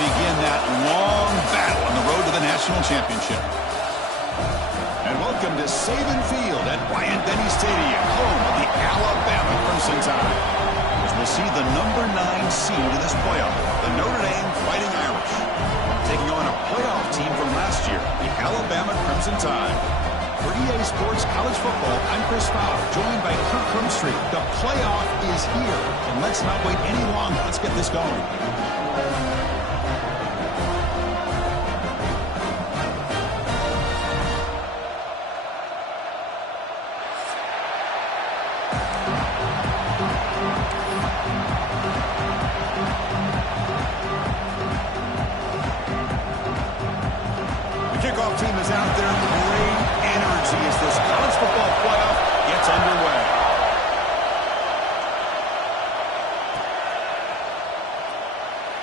begin that long battle on the road to the national championship. And welcome to Saban Field at Bryant-Denny Stadium, home of the Alabama Crimson Tide. As we'll see the number 9 seed in this playoff, the Notre Dame Fighting Irish, taking on a playoff team from last year, the Alabama Crimson Tide. For EA Sports College Football, I'm Chris Fowler, joined by Kirk Krumstreet. The playoff is here, and let's not wait any longer. Let's get this going. Kickoff team is out there. Great energy as this college football playoff gets underway.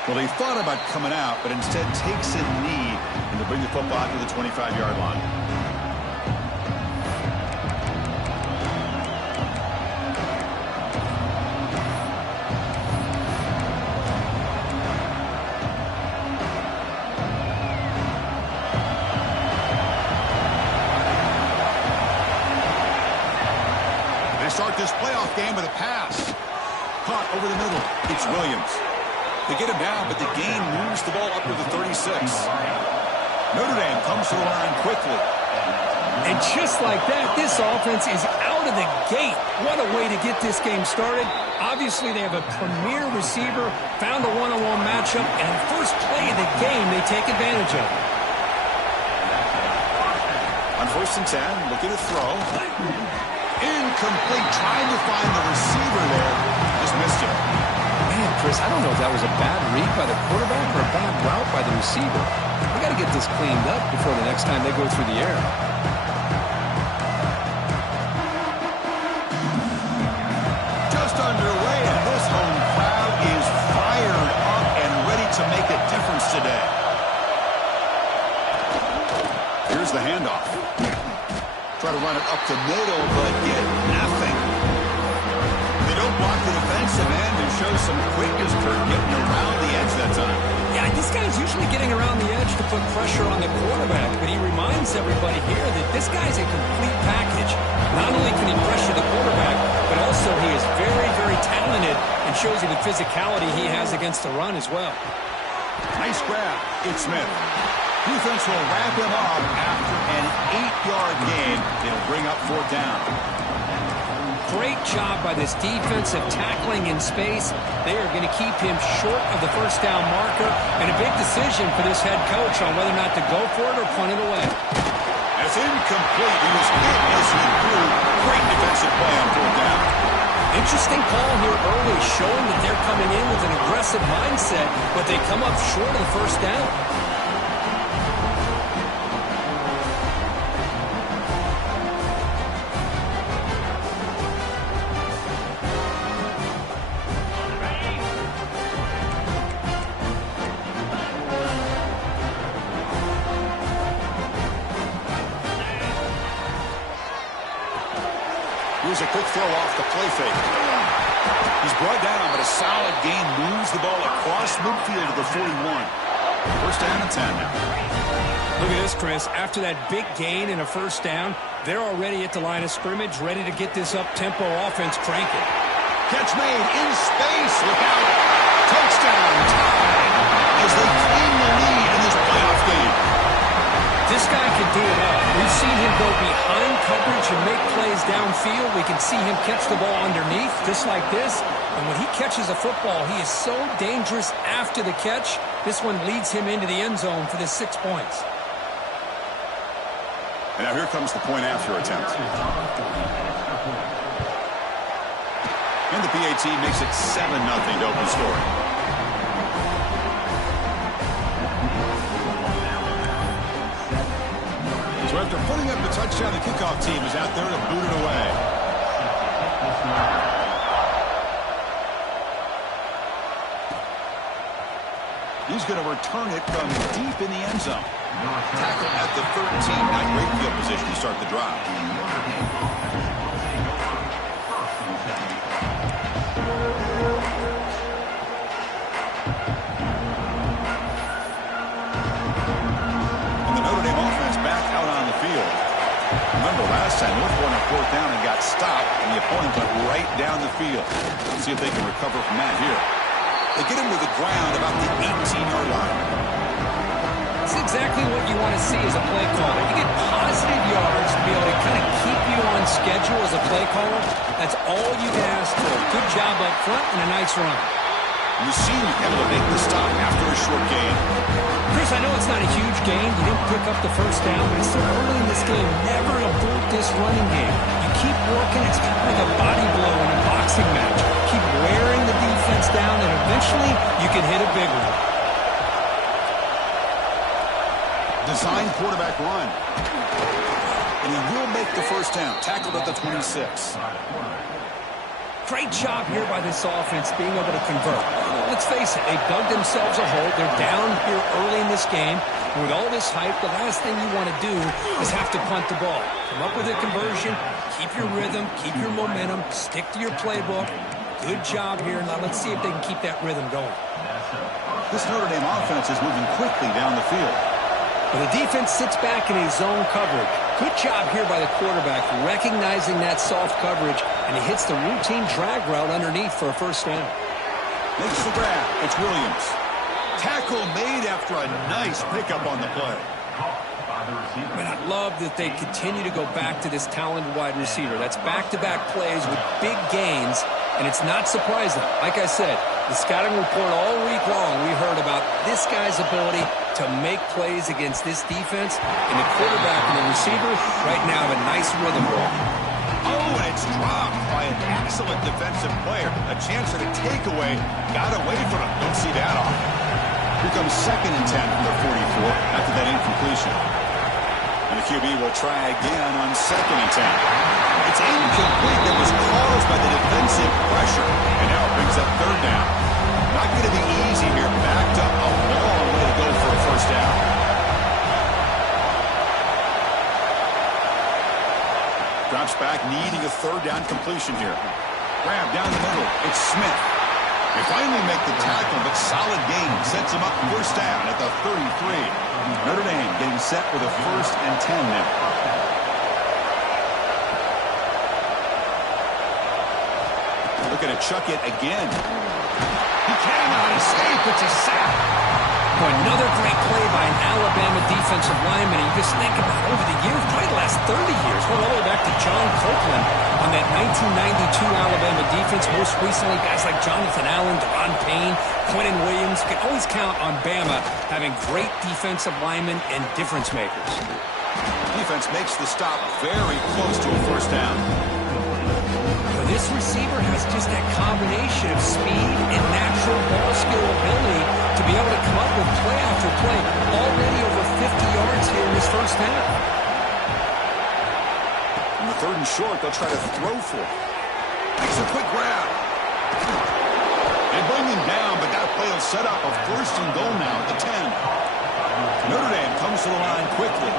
Well, he thought about coming out, but instead takes a knee and to bring the football out to the 25-yard line. Start this playoff game with a pass. Caught over the middle. It's Williams. They get him down, but the gain moves the ball up to the 36. Notre Dame comes to the line quickly. And just like that, this offense is out of the gate. What a way to get this game started. Obviously, they have a premier receiver, found a one-on-one matchup, and the first play of the game they take advantage of. On 1st and 10, looking to throw. Incomplete, trying to find the receiver there. Just missed him. Man, Chris, I don't know if that was a bad read by the quarterback or a bad route by the receiver. They got to get this cleaned up before the next time they go through the air. Just underway, and this home crowd is fired up and ready to make a difference today. Here's the handoff. Try to run it up the middle, but get nothing. They don't block the defensive end and show some quickness, Kurt, getting around the edge that time. Yeah, this guy's usually getting around the edge to put pressure on the quarterback, but he reminds everybody here that this guy's a complete package. Not only can he pressure the quarterback, but also he is very, very talented and shows you the physicality he has against the run as well. Nice grab. It's Smith. Defense will wrap him up after an 8-yard gain. It'll bring up 4th down. Great job by this defensive tackling in space. They are going to keep him short of the 1st down marker, and a big decision for this head coach on whether or not to go for it or punt it away. That's incomplete. He was hit as he threw. Great defensive play on 4th down. Interesting call here early, showing that they're coming in with an aggressive mindset, but they come up short of the 1st down. Here's a quick throw off the play fake. He's brought down, but a solid gain moves the ball across midfield to the 41. 1st down and 10 now. Look at this, Chris. After that big gain and a 1st down, they're already at the line of scrimmage, ready to get this up-tempo offense cranking. Catch made in space. Look out. Touchdown. Tied as they claim the lead in this playoff game. This guy can do it all. We've seen him go behind coverage and make plays downfield. We can see him catch the ball underneath, just like this. And when he catches a football, he is so dangerous after the catch. This one leads him into the end zone for the 6 points. And now here comes the point after attempt. And the PAT makes it 7-0 to open scoring. So after putting up the touchdown, the kickoff team is out there to boot it away. He's going to return it from deep in the end zone. Tackle at the 13. Not great field position to start the drive. field. Let's see if they can recover from that here. They get him to the ground about the 18-yard line. That's exactly what you want to see as a play caller. You get positive yards to be able to kind of keep you on schedule as a play caller. That's all you can ask for. Good job up front and a nice run. You seem able to make the stop after a short gain. Chris, I know it's not a huge gain. You didn't pick up the first down, but it's still early in this game. Never abort this running game. You keep working. It's kind of like a body blow in a boxing match. Keep wearing the defense down, and eventually you can hit a big one. Design quarterback run. And he will make the first down. Tackled at the 26. Great job here by this offense being able to convert. Let's face it, they dug themselves a hole. They're down here early in this game. And with all this hype, the last thing you want to do is have to punt the ball. Come up with a conversion, keep your rhythm, keep your momentum, stick to your playbook. Good job here. Now let's see if they can keep that rhythm going. This Notre Dame offense is moving quickly down the field. But the defense sits back in a zone coverage. Good job here by the quarterback, recognizing that soft coverage, and he hits the routine drag route underneath for a first down. Makes the grab. It's Williams. Tackle made after a nice pickup on the play. Man, I love that they continue to go back to this talented wide receiver. That's back-to-back plays with big gains, and it's not surprising. Like I said, the scouting report all week long, we heard about this guy's ability to make plays against this defense, and the quarterback and the receiver right now have a nice rhythm ball. Oh, and it's dropped by an excellent defensive player. A chance at a takeaway. Got away from him. Don't see that often. Here comes 2nd and 10 from the 44 after that incompletion. And the QB will try again on 2nd and 10. It's incomplete. That was caused by the defensive pressure. And now it brings up 3rd down. Not going to be easy here. Backed up a long way to go for a first down. Drops back, needing a 3rd down completion here. Grab down the middle. It's Smith. They finally make the tackle, but solid gain sets him up first down at the 33. Notre Dame getting set with a 1st and 10 now. Looking to chuck it again. He cannot escape. It's a sack. Boy, another great play by an Alabama defensive lineman. You just think about over the years, probably the last 30 years, going all the way back to John Copeland on that 1992 Alabama defense. Most recently, guys like Jonathan Allen, Deron Payne, Quentin Williams. You can always count on Bama having great defensive linemen and difference makers. Defense makes the stop very close to a first down. This receiver has just that combination of speed and natural ball skill ability to be able to come up with play after play. Already over 50 yards here in his first half. On the 3rd and short, they'll try to throw for it. Makes a quick grab. They bring him down, but that play will set up a 1st and goal now at the 10. Notre Dame comes to the line quickly.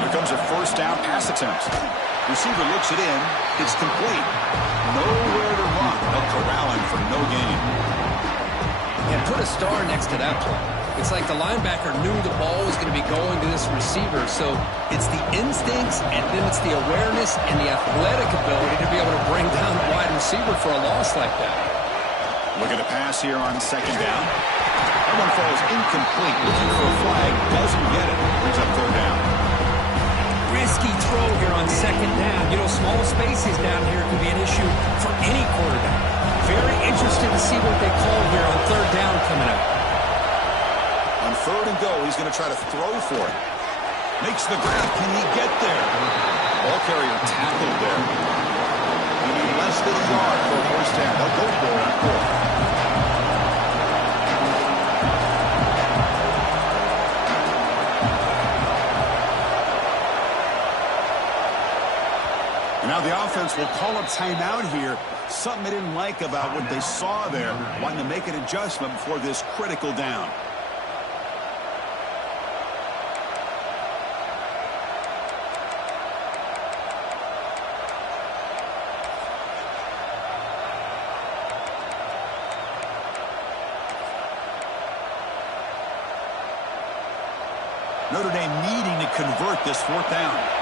Here comes a first down pass attempt. Receiver looks it in. It's complete. Nowhere to run. They'll corral him for no gain. And put a star next to that play. It's like the linebacker knew the ball was going to be going to this receiver. So it's the instincts, and then it's the awareness and the athletic ability to be able to bring down the wide receiver for a loss like that. Look at the pass here on 2nd down. That one falls incomplete. Looking for a flag. Doesn't get it. Brings up 3rd down. Risky throw here on 2nd down. You know, small spaces down here can be an issue for any quarterback. Very interested to see what they call here on 3rd down coming up. On 3rd and goal, he's going to try to throw for it. Makes the grab. Can he get there? Ball carrier tackled there. He need less than a yard for a first down. They'll go for it on 4th. Now the offense will call a timeout here. Something they didn't like about what they saw there. Wanting to make an adjustment before this critical down. Notre Dame needing to convert this 4th down.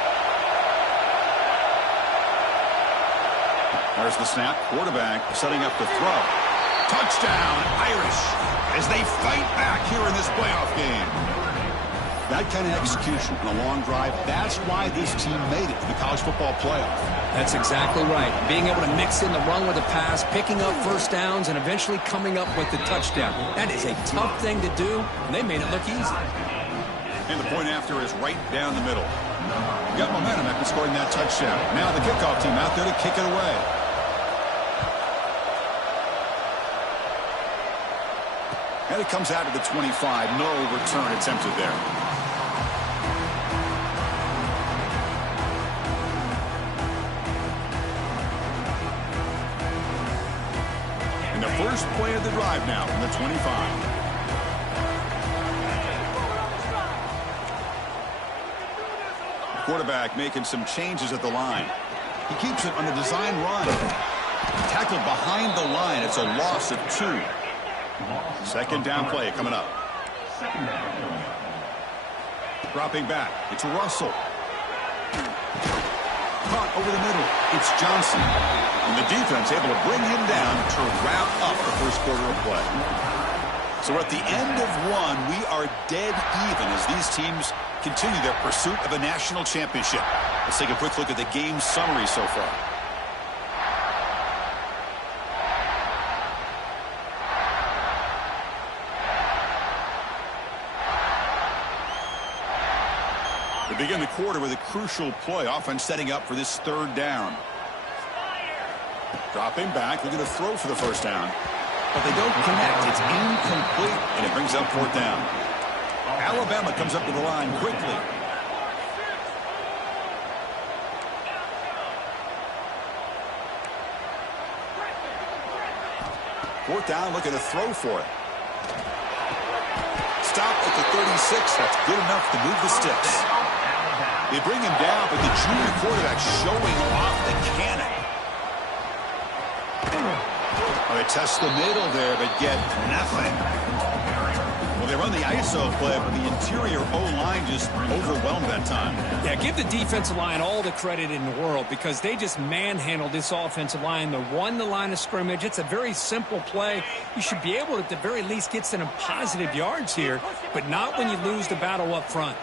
There's the snap. Quarterback setting up to throw. Touchdown, Irish, as they fight back here in this playoff game. That kind of execution on a long drive, that's why this team made it to the college football playoff. That's exactly right. Being able to mix in the run with the pass, picking up first downs, and eventually coming up with the touchdown. That is a tough thing to do, and they made it look easy. And the point after is right down the middle. Got momentum after scoring that touchdown. Now the kickoff team out there to kick it away. And it comes out to the 25. No return attempted there. And the first play of the drive now from the 25. Quarterback making some changes at the line. He keeps it on a design run. Tackled behind the line. It's a loss of 2. Second down play coming up. Dropping back. It's Russell. Caught over the middle. It's Johnson. And the defense able to bring him down to round up the first quarter of play. So at the end of one, we are dead even as these teams continue their pursuit of a national championship. Let's take a quick look at the game summary so far. We begin the quarter with a crucial play. Offense setting up for this third down. Dropping back, looking to throw for the first down. But they don't connect. It's incomplete, and it brings up fourth down. Alabama comes up to the line quickly. Fourth down, looking to throw for it. Stop at the 36. That's good enough to move the sticks. They bring him down, but the junior quarterback showing off the cannon. Oh, they test the middle there, but get nothing. Well, they run the ISO play, but the interior O-line just overwhelmed that time. Yeah, give the defensive line all the credit in the world because they just manhandled this offensive line. They won the line of scrimmage. It's a very simple play. You should be able to, at the very least, get some positive yards here, but not when you lose the battle up front.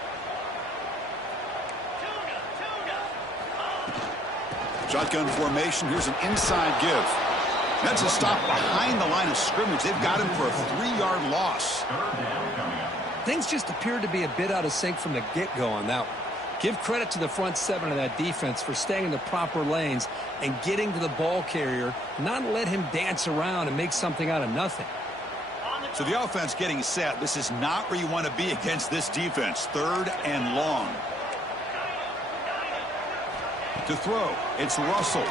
Shotgun formation. Here's an inside give. That's a stop behind the line of scrimmage. They've got him for a 3-yard loss. Things just appeared to be a bit out of sync from the get-go on that one. Give credit to the front 7 of that defense for staying in the proper lanes and getting to the ball carrier, not let him dance around and make something out of nothing. So the offense getting set. This is not where you want to be against this defense. Third and long. To throw, it's Russell.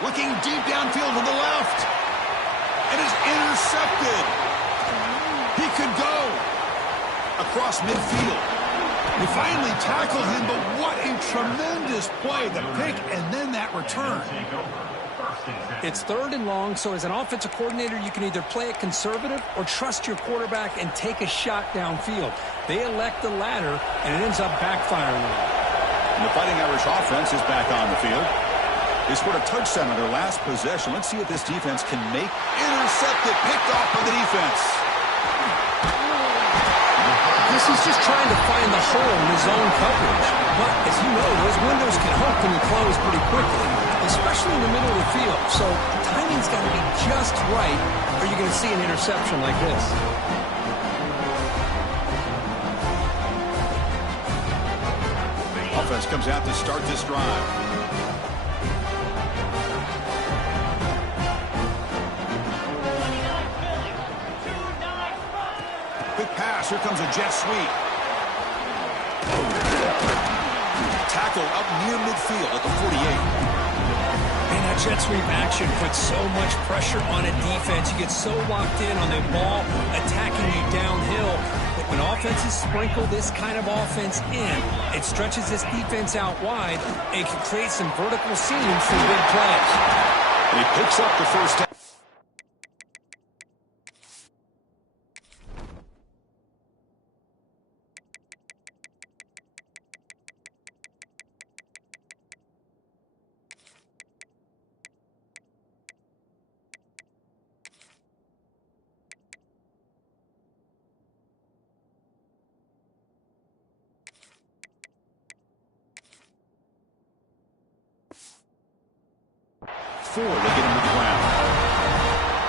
Looking deep downfield to the left. And it's intercepted. He could go across midfield. They finally tackle him, but what a tremendous play. The pick and then that return. It's third and long, so as an offensive coordinator, you can either play it conservative or trust your quarterback and take a shot downfield. They elect the latter, and it ends up backfiring on them. And the Fighting Irish offense is back on the field. They scored a touchdown on their last possession. Let's see if this defense can make. Intercepted, picked off by the defense. This is just trying to find the hole in his own coverage. But, as you know, those windows can open and close pretty quickly, especially in the middle of the field. So, the timing's got to be just right, or you're going to see an interception like this. Offense comes out to start this drive. Quick pass. Here comes a jet sweep. Tackle up near midfield at the 48. Man, that jet sweep action puts so much pressure on a defense. You get so locked in on the ball attacking you downhill. But when offenses sprinkle this kind of offense in, it stretches this defense out wide and can create some vertical seams for big plays. And he picks up the first down. 4 to get him to the ground.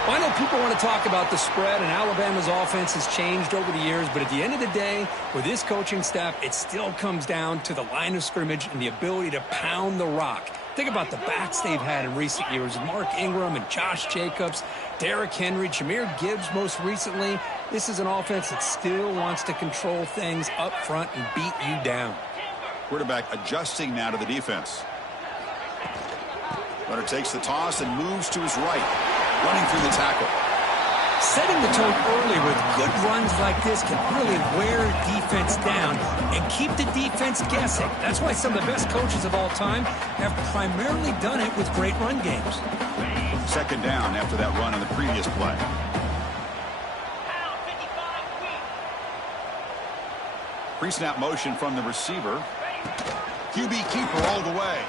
I know people want to talk about the spread, and Alabama's offense has changed over the years, but at the end of the day, with this coaching staff, it still comes down to the line of scrimmage and the ability to pound the rock. Think about the backs they've had in recent years, Mark Ingram and Josh Jacobs, Derrick Henry, Jahmyr Gibbs most recently. This is an offense that still wants to control things up front and beat you down. Quarterback adjusting now to the defense. Runner takes the toss and moves to his right. Running through the tackle. Setting the tone early with good runs like this can really wear defense down and keep the defense guessing. That's why some of the best coaches of all time have primarily done it with great run games. Second down after that run on the previous play. Pre-snap motion from the receiver. QB keeper all the way.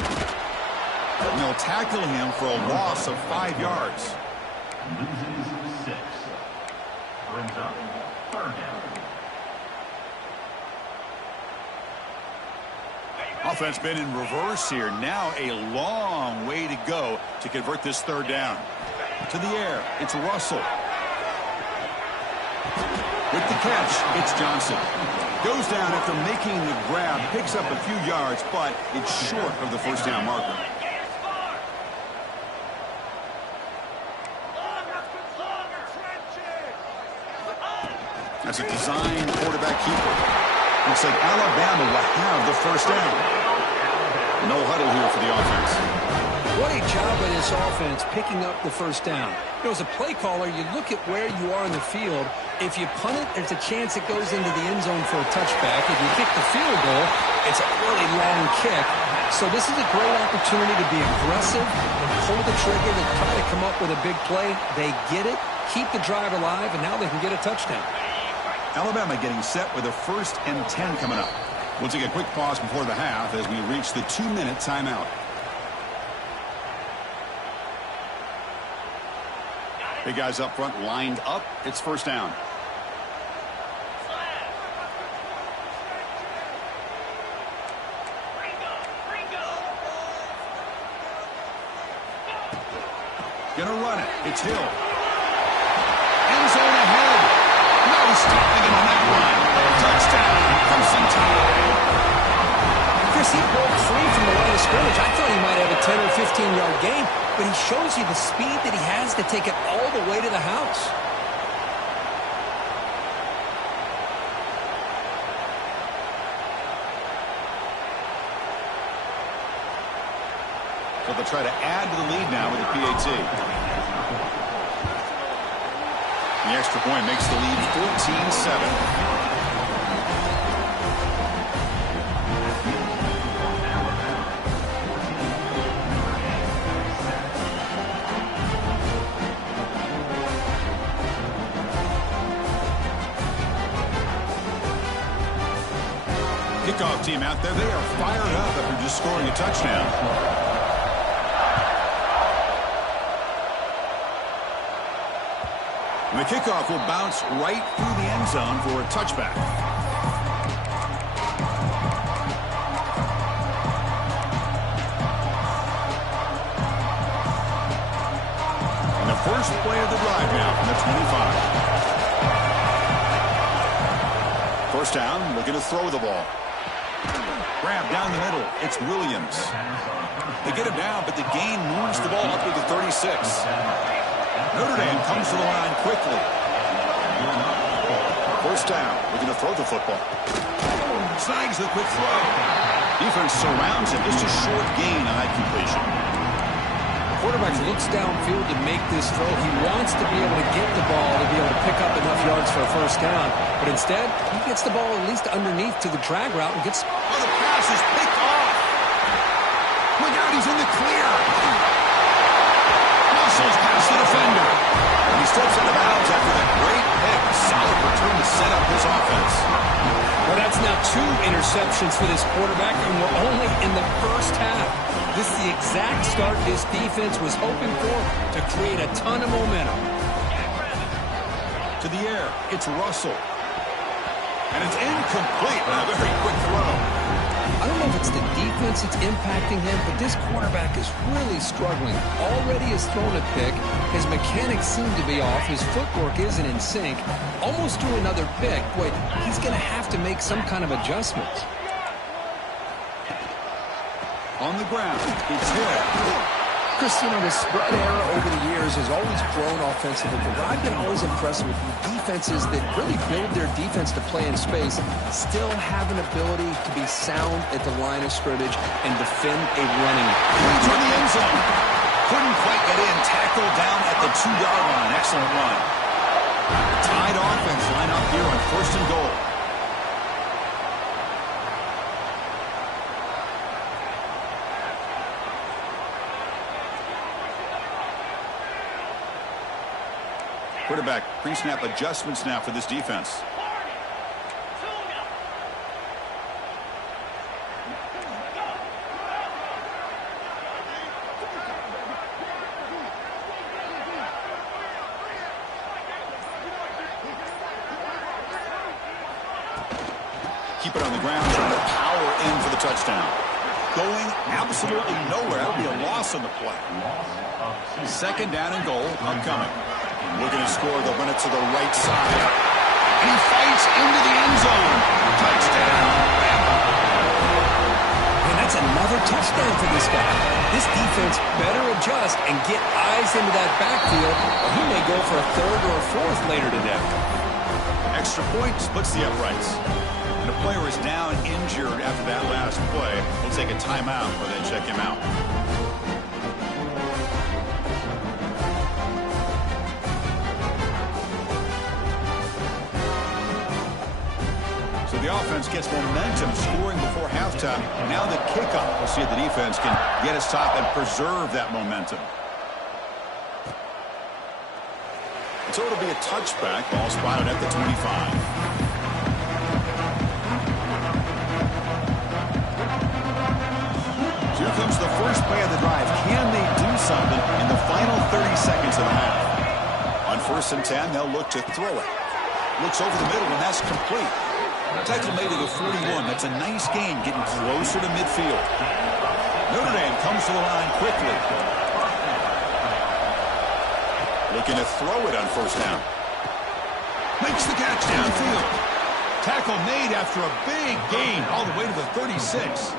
And they'll tackle him for a loss of 5 yards. Loses 6. Brings up 3rd down. Offense been in reverse here. Now a long way to go to convert this 3rd down. To the air, it's Russell. With the catch, it's Johnson. Goes down after making the grab, picks up a few yards, but it's short of the 1st down marker. That's a design quarterback keeper. Looks like Alabama will have the 1st down. No huddle here for the offense. What a job by this offense picking up the 1st down. You know, as a play caller, you look at where you are in the field. If you punt it, there's a chance it goes into the end zone for a touchback. If you kick the field goal, it's a really long kick. So this is a great opportunity to be aggressive and pull the trigger to try to come up with a big play. They get it, keep the drive alive, and now they can get a touchdown. Alabama getting set with a 1st and 10 coming up. We'll take a quick pause before the half as we reach the 2-minute timeout. Big guys up front lined up. It's 1st down. Gonna run it. It's Hill. End zone ahead. No stopping him on that run. Touchdown, Crimson Tide. Chris, he broke free from the line of scrimmage. I thought he might have a 10 or 15-yard gain, but he shows you the speed that he has to take it all the way to the house. So they'll try to add to the lead now with the PAT. The extra point makes the lead 14-7. Kickoff team out there, they are fired up after just scoring a touchdown. And the kickoff will bounce right through the end zone for a touchback. And the first play of the drive now from the 25. 1st down, looking to throw the ball. Grab down the middle. It's Williams. They get him down, but the gain moves the ball up to the 36. Notre Dame comes to the line quickly. 1st down. Looking to throw the football. Snags the quick throw. Defense surrounds him. Just a short gain on that completion. Quarterback looks downfield to make this throw. He wants to be able to get the ball to be able to pick up enough yards for a 1st down. But instead, he gets the ball at least underneath to the drag route and gets... Oh, the pass is picked off. Look out, he's in the clear. Muscles past the defender. And he steps into bounds after that great pick. Solid return to set up his offense. Well, that's now 2 interceptions for this quarterback, and we're only in the 1st half. This is the exact start this defense was hoping for to create a ton of momentum. To the air, it's Russell. And it's incomplete on a very quick throw. I don't know if it's the defense that's impacting him, but this quarterback is really struggling. Already has thrown a pick. His mechanics seem to be off. His footwork isn't in sync. Almost threw another pick. Boy, he's going to have to make some kind of adjustments. On the ground, it's hit. Christina, the spread era over the years has always grown offensively, but I've been always impressed with defenses that really build their defense to play in space, still have an ability to be sound at the line of scrimmage and defend a running. He's in the end zone. Couldn't quite get in. Tackled down at the 2-yard line. Excellent run. Tied offense line up here on 1st and goal. Quarterback pre-snap adjustments now for this defense. Keep it on the ground, trying to power in for the touchdown. Going absolutely nowhere. That'll be a loss on the play. 2nd down and goal upcoming. Looking to score, they'll run it to the right side. And he fights into the end zone. Touchdown, BAMA. And that's another touchdown for this guy. This defense better adjust and get eyes into that backfield, or he may go for a 3rd or a 4th later today. Extra point splits the uprights. And the player is down injured after that last play. We'll take a timeout or then check him out. So the offense gets momentum, scoring before halftime. Now the kickoff. We'll see if the defense can get a stop and preserve that momentum. So it'll be a touchback. Ball spotted at the 25. Here comes the first play of the drive. Can they do something in the final 30 seconds of the half? On 1st and 10, they'll look to throw it. Looks over the middle, and that's complete. Tackle made to the 41. That's a nice gain, getting closer to midfield. Notre Dame comes to the line quickly. Looking to throw it on 1st down. Makes the catch downfield. Tackle made after a big gain all the way to the 36.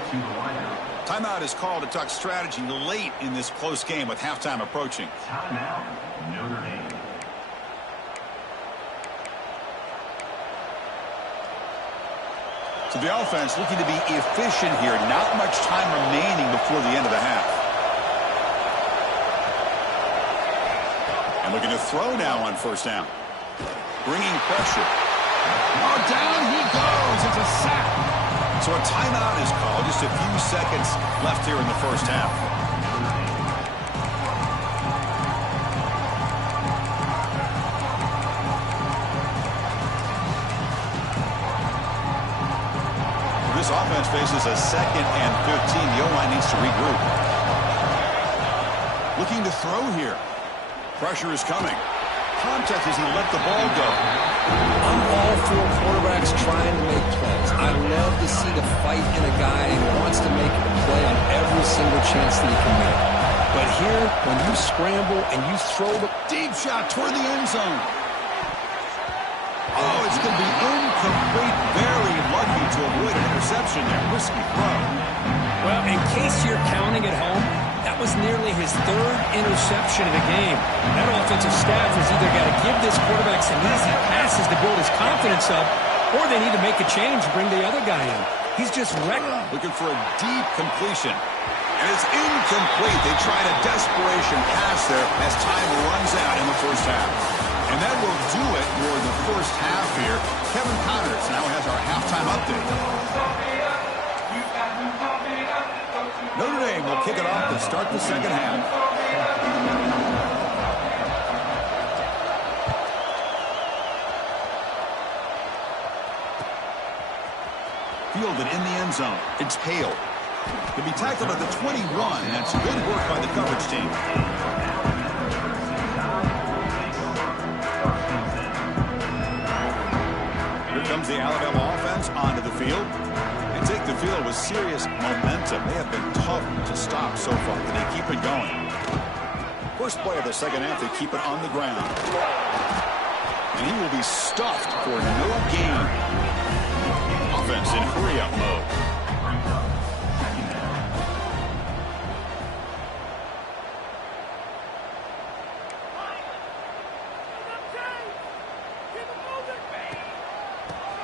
Timeout is called to talk strategy late in this close game with halftime approaching. Timeout, Notre Dame. So the offense looking to be efficient here. Not much time remaining before the end of the half. And looking to throw now on 1st down. Bringing pressure. Oh, down he goes. It's a sack. So a timeout is called. Just a few seconds left here in the 1st half. This offense faces a 2nd and 15. The O-line needs to regroup. Looking to throw here. Pressure is coming. Contact as he let the ball go. I'm all for quarterbacks trying to make plays. I love to see the fight in a guy who wants to make a play on every single chance that he can make. But here, when you scramble and you throw the Deep shot toward the end zone. Oh, it's going to be incomplete. Very lucky to avoid an interception there. Risky throw. Well, in case you're counting at home, that was nearly his 3rd interception of the game. That offensive staff has either got to give this quarterback some easy passes to build his confidence up, or they need to make a change and bring the other guy in. He's just wrecked. Looking for a deep completion. And it's incomplete. They tried a desperation pass there as time runs out in the 1st half. And that will do it for the 1st half here. Kevin Connors now has our halftime update. Notre Dame will kick it off to start the 2nd half. Fielded in the end zone. It's Hale. To be tackled at the 21. That's good work by the coverage team. Here comes the Alabama offense onto the field. They take the field with with serious momentum. They have been tough to stop so far, but they keep it going. First play of the second half, they keep it on the ground. And he will be stuffed for no gain. Offense in hurry-up mode.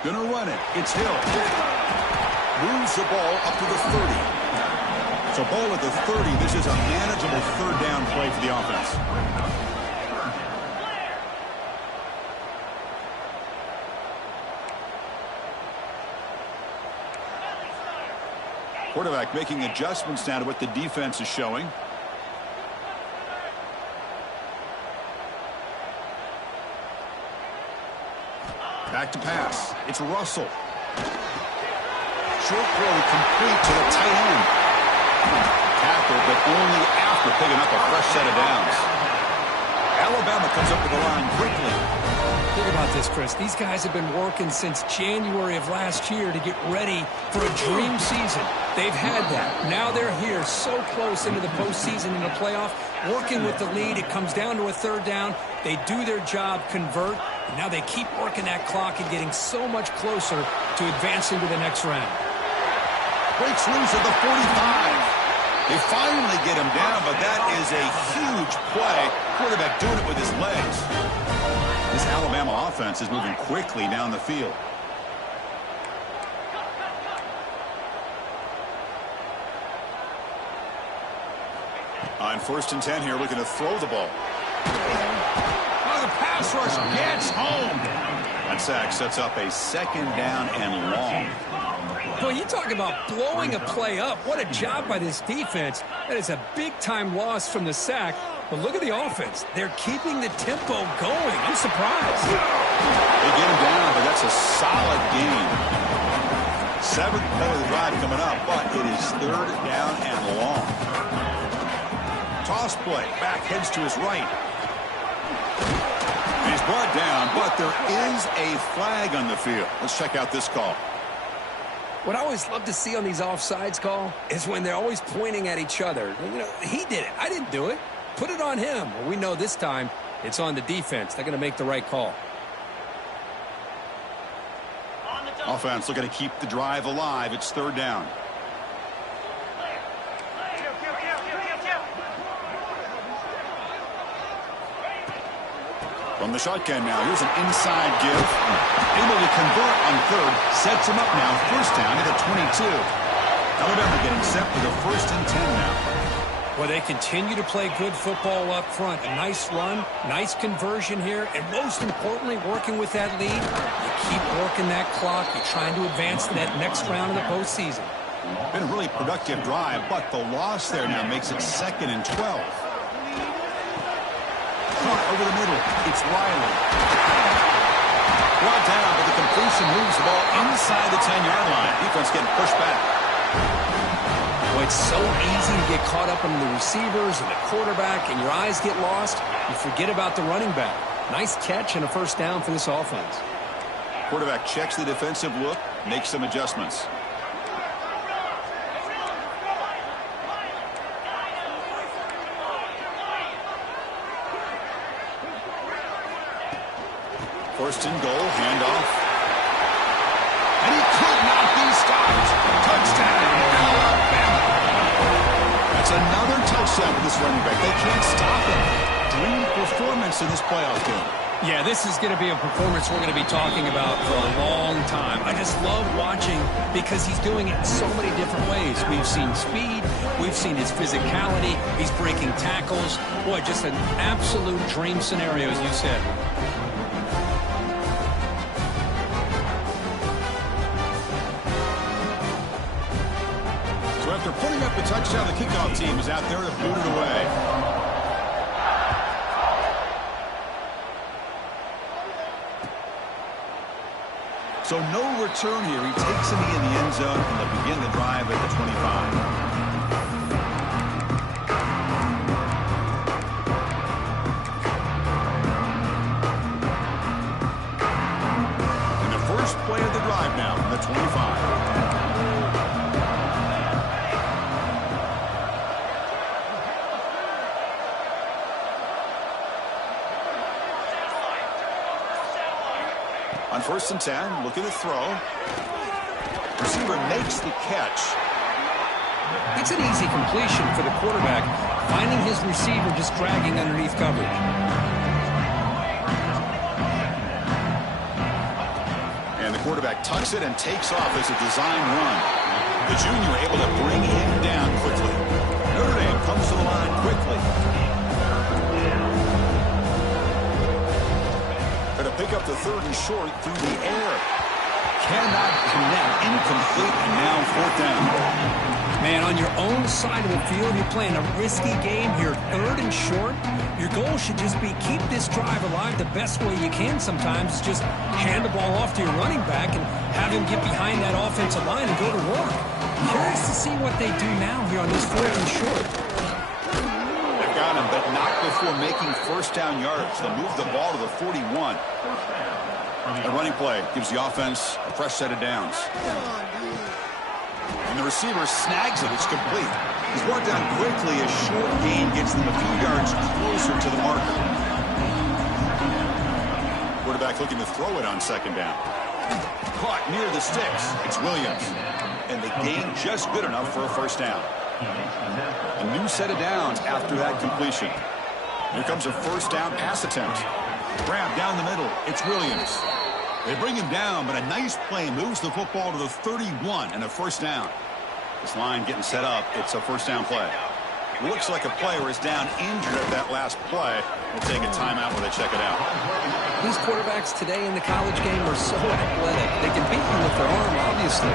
Gonna run it. It's Hill. Moves the ball up to the 30. So ball at the 30. This is a manageable third down play for the offense. Quarterback making adjustments now to what the defense is showing. Back to pass. It's Russell. Short throw complete to the tight end. Tackle, but only after picking up a fresh set of downs. Alabama comes up to the line quickly. Think about this, Chris. These guys have been working since January of last year to get ready for a dream season. They've had that. Now they're here so close into the postseason in the playoff, working with the lead. It comes down to a third down. They do their job, convert, and now they keep working that clock and getting so much closer to advancing to the next round. Breaks loose at the 45. They finally get him down, but that is a huge play. Quarterback doing it with his legs. This Alabama offense is moving quickly down the field. On 1st and 10 here, looking to throw the ball. Oh, the pass rush gets home. That sack sets up a second down and long. Boy, you talk about blowing a play up. What a job by this defense. That is a big-time loss from the sack. But look at the offense. They're keeping the tempo going. I'm surprised. They get him down, but that's a solid game. 7th play of the drive coming up, but it is 3rd down and long. Toss play. Back heads to his right. He's brought down, but there is a flag on the field. Let's check out this call. What I always love to see on these offsides call is when they're always pointing at each other. You know, he did it. I didn't do it. Put it on him. Well, we know this time it's on the defense. They're going to make the right call. Offense looking to keep the drive alive. It's 3rd down. From the shotgun now, here's an inside give. Able to convert on 3rd. Sets him up now. 1st down at the 22. Alabama getting set for the 1st and 10 now. Well, they continue to play good football up front. A nice run, nice conversion here, and most importantly, working with that lead. You keep working that clock. You're trying to advance to that next round of the postseason. Been a really productive drive, but the loss there now makes it 2nd and 12. Over the middle, it's Riley. Brought down, but the completion moves the ball inside the 10-yard line. Defense getting pushed back. Well, it's so easy to get caught up in the receivers and the quarterback, and your eyes get lost. You forget about the running back. Nice catch and a 1st down for this offense. Quarterback checks the defensive look, makes some adjustments. First and goal, handoff. And he could not be stopped. Touchdown, Alabama. That's another touchdown for this running back. They can't stop him. Dream performance in this playoff game. Yeah, this is going to be a performance we're going to be talking about for a long time. I just love watching because he's doing it in so many different ways. We've seen speed. We've seen his physicality. He's breaking tackles. Boy, just an absolute dream scenario, as you said. After putting up a touchdown, the kickoff team is out there to boot it away. So no return here. He takes him in the end zone, and they'll begin the drive at the 25. And the first play of the drive now from the 25. On 1st and 10, looking to throw. Receiver makes the catch. It's an easy completion for the quarterback, finding his receiver just dragging underneath coverage. And the quarterback tucks it and takes off as a design run. The junior able to bring him down quickly. Notre Dame comes to the line quickly. Going to pick up the 3rd and short through the air. Cannot connect. Incomplete, and now 4th down. Man, on your own side of the field, you're playing a risky game here. 3rd and short. Your goal should just be keep this drive alive the best way you can sometimes. Is just hand the ball off to your running back and have him get behind that offensive line and go to work. Curious to see what they do now here on this 4th and short. They've got him, but not before making 1st down yards. They'll move the ball to the 41. The running play gives the offense a fresh set of downs. And the receiver snags it. It's complete. He's brought down quickly. A short gain gets them a few yards closer to the marker. Quarterback looking to throw it on 2nd down. Caught near the sticks. It's Williams. And the gain just good enough for a 1st down. A new set of downs after that completion. Here comes a 1st down pass attempt. Grab down the middle. It's Williams. They bring him down, but a nice play moves the football to the 31 and a 1st down. This line getting set up. It's a 1st down play. Looks like a player is down injured at that last play. We'll take a timeout while they check it out. These quarterbacks today in the college game are so athletic. They can beat you with their arm, obviously.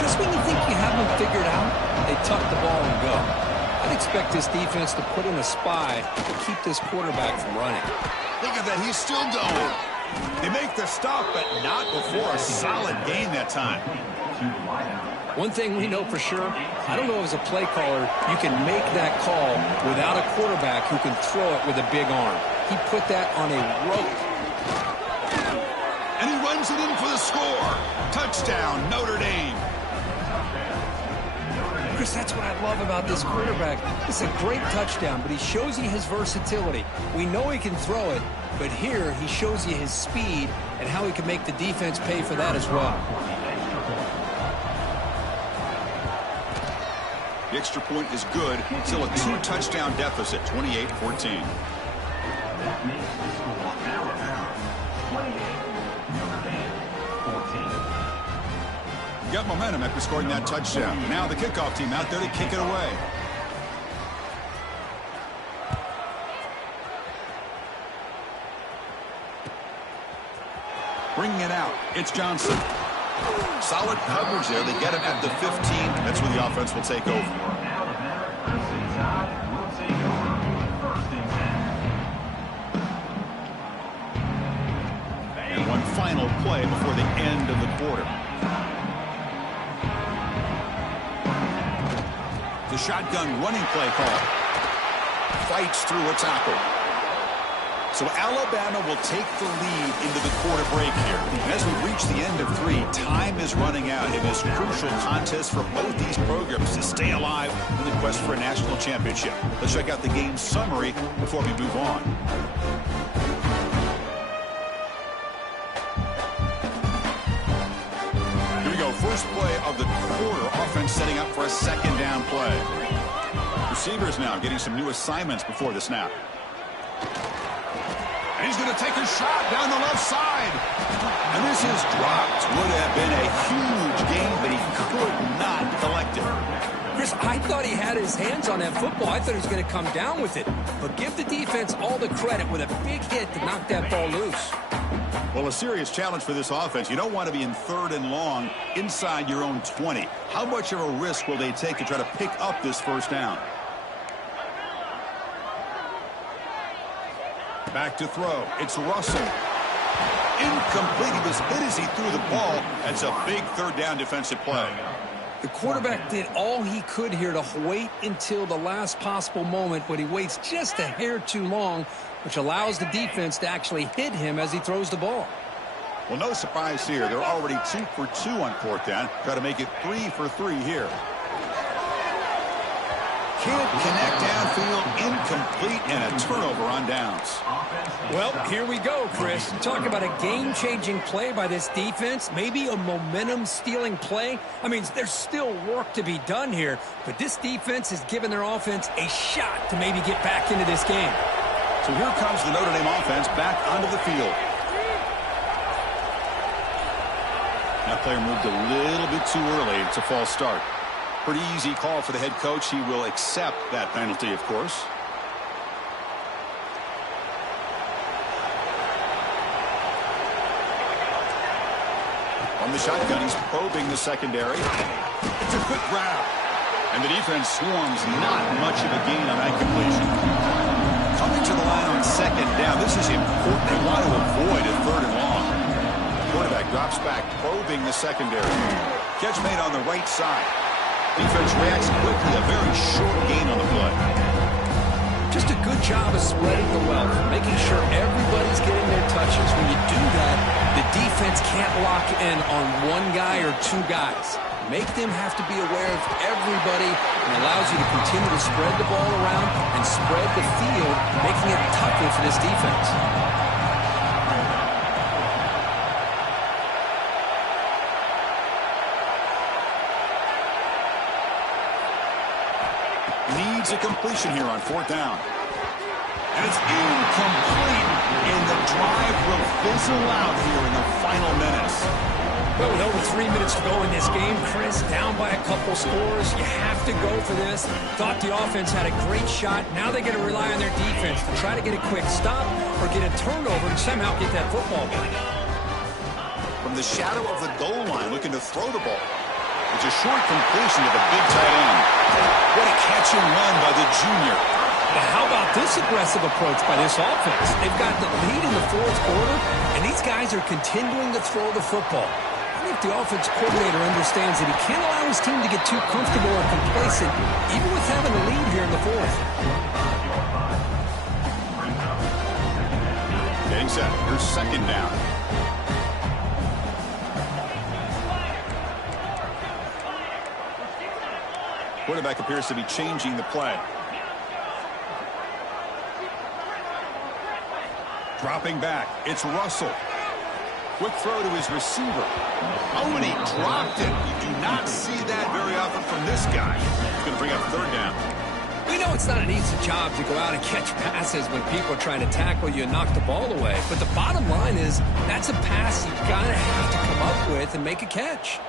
Just when you think you have them figured out, they tuck the ball and go. I'd expect this defense to put in a spy to keep this quarterback from running. Look at that. He's still going. They make the stop, but not before a solid gain that time. One thing we know for sure, I don't know as a play caller, you can make that call without a quarterback who can throw it with a big arm. He put that on a rope. And he runs it in for the score. Touchdown, Notre Dame. Chris, that's what I love about this quarterback. It's a great touchdown, but he shows you his versatility. We know he can throw it, but here he shows you his speed and how he can make the defense pay for that as well. The extra point is good. Still a 2-touchdown deficit, 28-14. That makes the score Alabama 28, Notre Dame 14. Got momentum after scoring that touchdown. Now the kickoff team out there to kick it away. Bringing it out, it's Johnson. Solid coverage there. They get him at the 15. That's where the offense will take over. And one final play before the end of the quarter. The shotgun running play call. Fights through a tackle. So Alabama will take the lead into the quarter break here. And as we reach the end of 3, time is running out in this crucial contest for both these programs to stay alive in the quest for a national championship. Let's check out the game summary before we move on. Here we go. First play of the quarter. Offense setting up for a 2nd down play. Receivers now getting some new assignments before the snap. He's going to take a shot down the left side. And this is dropped. Would have been a huge game, but he could not collect it. Chris, I thought he had his hands on that football. I thought he was going to come down with it. But give the defense all the credit with a big hit to knock that ball loose. Well, a serious challenge for this offense. You don't want to be in 3rd and long inside your own 20. How much of a risk will they take to try to pick up this 1st down? Back to throw. It's Russell. Incomplete. He was hit as he threw the ball. That's a big 3rd down defensive play. The quarterback did all he could here to wait until the last possible moment, but he waits just a hair too long, which allows the defense to actually hit him as he throws the ball. Well, no surprise here. They're already 2 for 2 on 4th down. Try to make it 3 for 3 here. Can't connect field, incomplete, and a turnover on downs. Well, here we go, Chris. Talk about a game-changing play by this defense, maybe a momentum-stealing play. I mean, there's still work to be done here, but this defense has given their offense a shot to maybe get back into this game. So here comes the Notre Dame offense back onto the field. That player moved a little bit too early. It's a false start. Pretty easy call for the head coach. He will accept that penalty, of course. On the shotgun, he's probing the secondary. It's a quick grab. And the defense swarms, not much of a gain on that completion. Coming to the line on second down. This is important. They want to avoid a third and long. Quarterback drops back, probing the secondary. Catch made on the right side. Defense reacts quickly. A very short gain on the play. Just a good job of spreading the wealth, making sure everybody's getting their touches. When you do that, the defense can't lock in on one guy or two guys. Make them have to be aware of everybody, and allows you to continue to spread the ball around and spread the field, making it tougher for this defense. Needs a completion here on fourth down. And it's incomplete, and the drive will fizzle out here in the final minutes. Well, with over 3 minutes to go in this game, Chris, down by a couple scores, you have to go for this. Thought the offense had a great shot. Now they got to rely on their defense to try to get a quick stop or get a turnover and somehow get that football back. From the shadow of the goal line, looking to throw the ball. It's a short completion to the big tight end. What a catch and run by the junior. Now, how about this aggressive approach by this offense? They've got the lead in the fourth quarter, and these guys are continuing to throw the football. I think the offense coordinator understands that he can't allow his team to get too comfortable or complacent, even with having a lead here in the fourth. Getting set. Here's second down. Quarterback appears to be changing the play. Dropping back. It's Russell. Quick throw to his receiver. Oh, and he dropped it. You do not see that very often from this guy. He's going to bring up third down. We know it's not an easy job to go out and catch passes when people are trying to tackle you and knock the ball away. But the bottom line is that's a pass you've got to have to come up with and make a catch.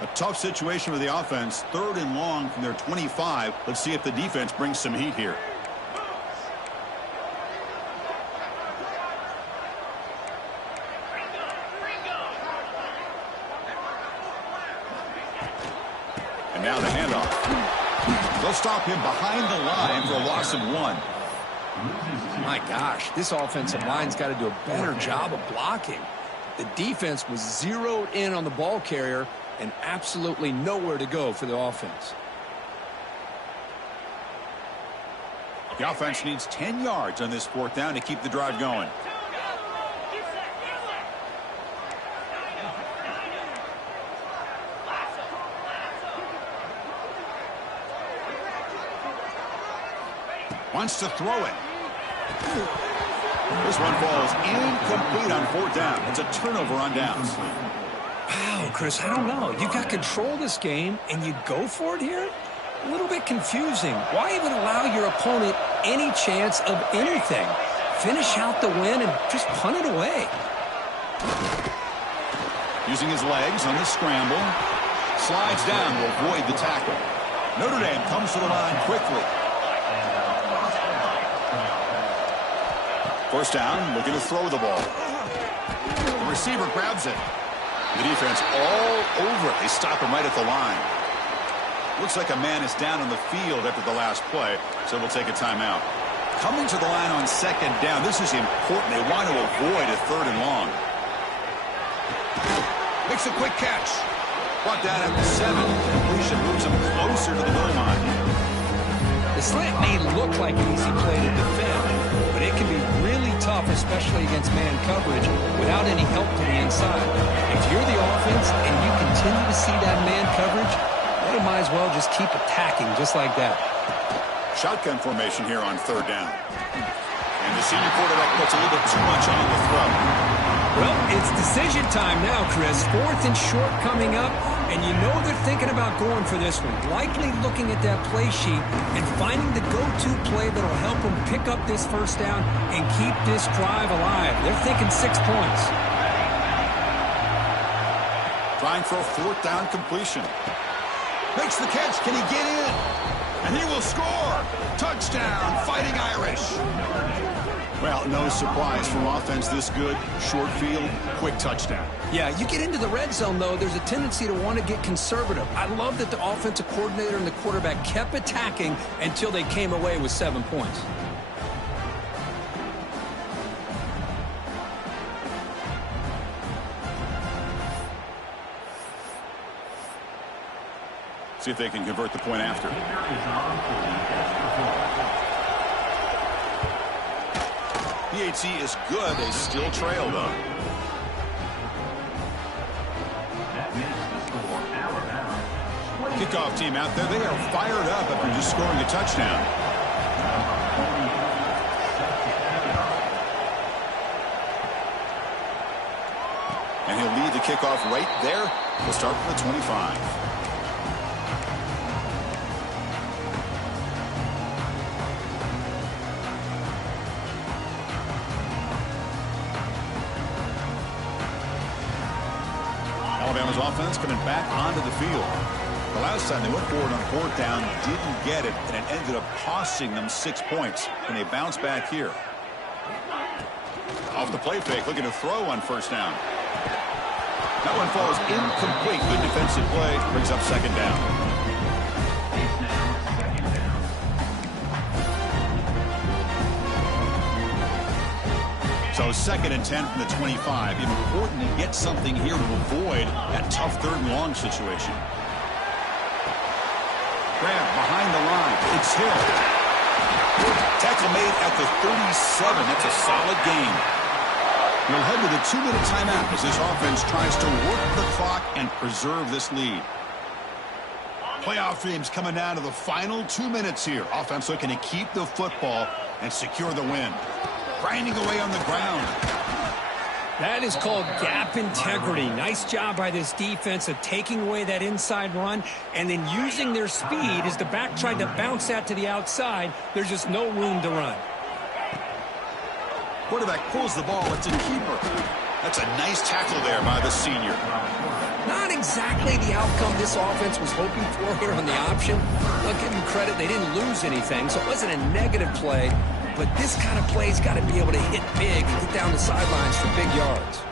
A tough situation for the offense. Third and long from their 25. Let's see if the defense brings some heat here. And now the handoff. They'll stop him behind the line for a loss of 1. My gosh, this offensive line's got to do a better job of blocking. The defense was zeroed in on the ball carrier and absolutely nowhere to go for the offense. The offense needs 10 yards on this fourth down to keep the drive going. Wants to throw it. This one falls incomplete on fourth down. It's a turnover on downs. Wow, Chris, I don't know. You got control of this game, and you go for it here? A little bit confusing. Why even allow your opponent any chance of anything? Finish out the win and just punt it away. Using his legs on the scramble. Slides down to avoid the tackle. Notre Dame comes to the line quickly. First down, looking to throw the ball. The receiver grabs it. The defense all over it. They stop him right at the line. Looks like a man is down on the field after the last play, so we'll take a timeout. Coming to the line on second down. This is important. They want to avoid a third and long. Makes a quick catch. Brought down at the 7. Completion moves him closer to the goal line. The slant may look like an easy play to defend, but it can be really tough, especially against man coverage, without any help to the inside. If you're the offense and you continue to see that man coverage, they might as well just keep attacking just like that. Shotgun formation here on third down. And the senior quarterback puts a little bit too much on the throw. Well, it's decision time now, Chris. 4th and short coming up, and you know they're thinking about going for this one. Likely looking at that play sheet and finding the go-to play that will help them pick up this first down and keep this drive alive. They're thinking 6 points. Trying for a 4th down completion. Makes the catch. Can he get in? And he will score. Touchdown, Fighting Irish. Well, no surprise from offense this good. Short field, quick touchdown. Yeah, you get into the red zone, though, there's a tendency to want to get conservative. I love that the offensive coordinator and the quarterback kept attacking until they came away with 7 points. See if they can convert the point after. PAT is good. They still trail, though. Kickoff team out there. They are fired up after just scoring a touchdown. And he'll lead the kickoff right there. We'll start from the 25. Alabama's offense coming back onto the field. The last time they went forward on 4th down, didn't get it, and it ended up costing them 6 points. And they bounce back here. Off the play fake, looking to throw on 1st down. That one falls incomplete. Good defensive play, brings up 2nd down. So 2nd and 10 from the 25. Important to get something here to avoid that tough 3rd and long situation. Grab behind the line. It's Hill. Tackle made at the 37. That's a solid gain. We'll head to the 2-minute timeout as this offense tries to work the clock and preserve this lead. Playoff teams coming down to the final 2 minutes here. Offense looking to keep the football and secure the win. Grinding away on the ground. That is called gap integrity. Nice job by this defense of taking away that inside run and then using their speed as the back tried to bounce that to the outside. There's just no room to run. Quarterback pulls the ball. It's a keeper. That's a nice tackle there by the senior. Not exactly the outcome this offense was hoping for here on the option. I'll give them credit. They didn't lose anything, so it wasn't a negative play. But this kind of play's got to be able to hit big and get down the sidelines for big yards.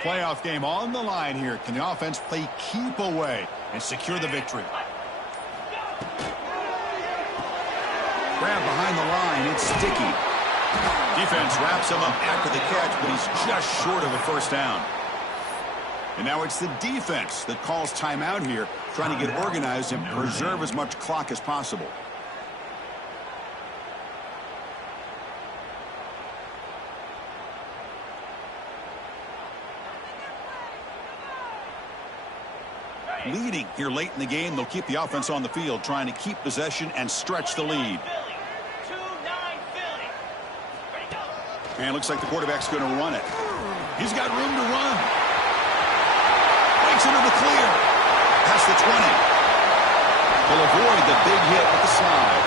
Playoff game on the line here. Can the offense play keep away and secure the victory? Grab behind the line. It's sticky. Defense wraps him up after the catch, but he's just short of a 1st down. And now it's the defense that calls timeout here, trying to get organized and preserve as much clock as possible. Leading here late in the game, they'll keep the offense on the field, trying to keep possession and stretch the lead. And it looks like the quarterback's going to run it. He's got room to run. Breaks into the clear. Past the 20. He'll avoid the big hit with the slide.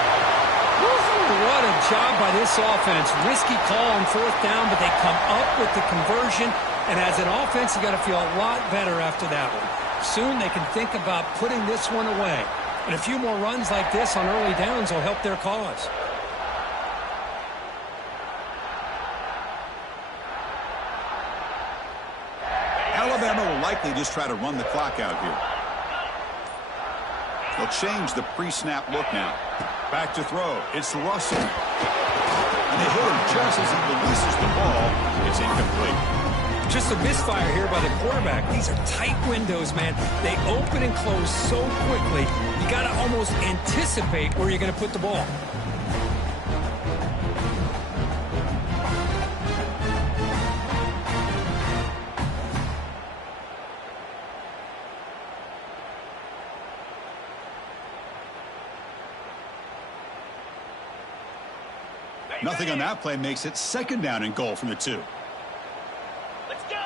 What a job by this offense. Risky call on 4th down, but they come up with the conversion. And as an offense, you got to feel a lot better after that one. Soon they can think about putting this one away. And a few more runs like this on early downs will help their cause. Alabama will likely just try to run the clock out here. They'll change the pre-snap look now. Back to throw. It's Russell. And they hit him just as he releases the ball. It's incomplete. Just a misfire here by the quarterback. These are tight windows, man. They open and close so quickly, you got to almost anticipate where you're going to put the ball. Nothing on that play makes it second down and goal from the 2. Let's go!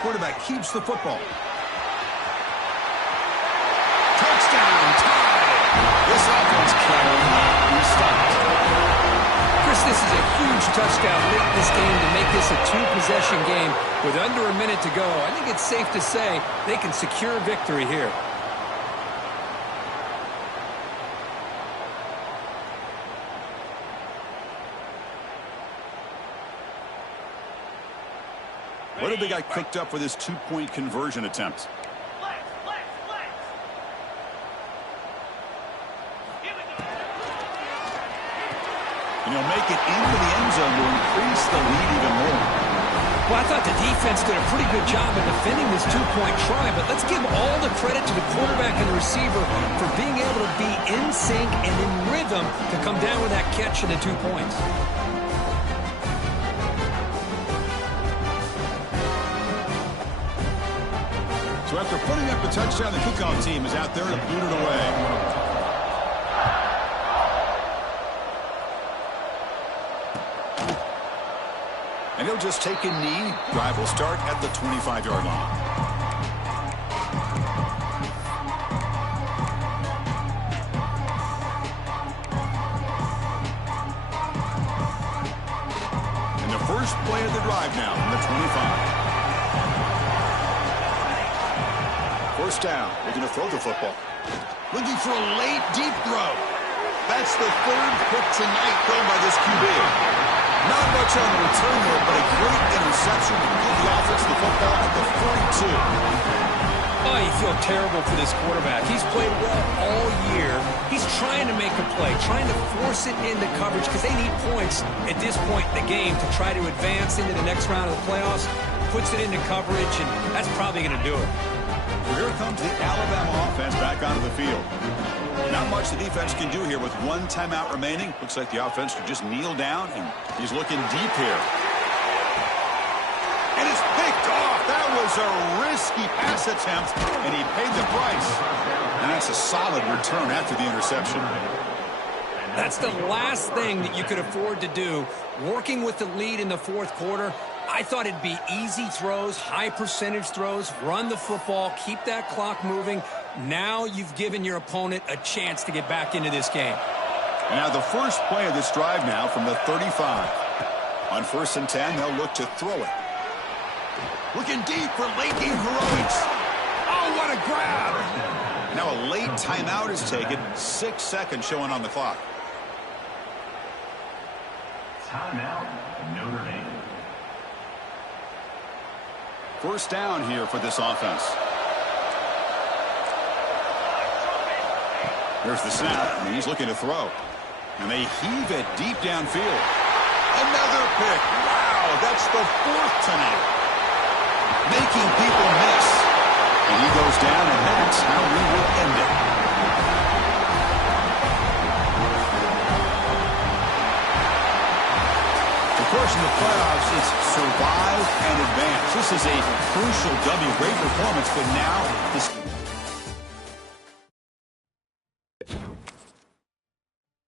Quarterback keeps the football. Touchdown, tie! This offense cannot be stopped. Chris, this is a huge touchdown late in this game to make this a 2-possession game with under a minute to go. I think it's safe to say they can secure victory here. What have they got cooked up for this 2-point conversion attempt? And he'll make it into the end zone to increase the lead even more. Well, I thought the defense did a pretty good job of defending this 2-point try, but let's give all the credit to the quarterback and the receiver for being able to be in sync and in rhythm to come down with that catch and the 2 points. So after putting up the touchdown, the kickoff team is out there to boot it away. And he'll just take a knee. Drive will start at the 25-yard line. And the first play of the drive now from the 25. First down, looking to throw the football. Looking for a late, deep throw. That's the 3rd pick tonight thrown by this QB. Not much on the return there, but a great interception to give the offense the football at the 42. Oh, you feel terrible for this quarterback. He's played well all year. He's trying to make a play, trying to force it into coverage because they need points at this point in the game to try to advance into the next round of the playoffs. Puts it into coverage, and that's probably going to do it. Well, here comes the Alabama offense back onto the field. Not much the defense can do here with 1 timeout remaining. Looks like the offense should just kneel down, and he's looking deep here. And it's picked off. That was a risky pass attempt, and he paid the price. And that's a solid return after the interception. That's the last thing that you could afford to do. Working with the lead in the 4th quarter, I thought it'd be easy throws, high percentage throws, run the football, keep that clock moving. Now you've given your opponent a chance to get back into this game. And now the first play of this drive now from the 35. On 1st and 10, they'll look to throw it. Looking deep for late game heroics. Oh, what a grab! Now a late timeout is taken. 6 seconds showing on the clock. Timeout, Notre Dame. First down here for this offense. There's the snap, and he's looking to throw. And they heave it deep downfield. Another pick. Wow, that's the 4th tonight. Making people miss. And he goes down, and that's how we will end it. Of course, in the playoffs, it's survive and advance. This is a crucial W. Great performance, but now this...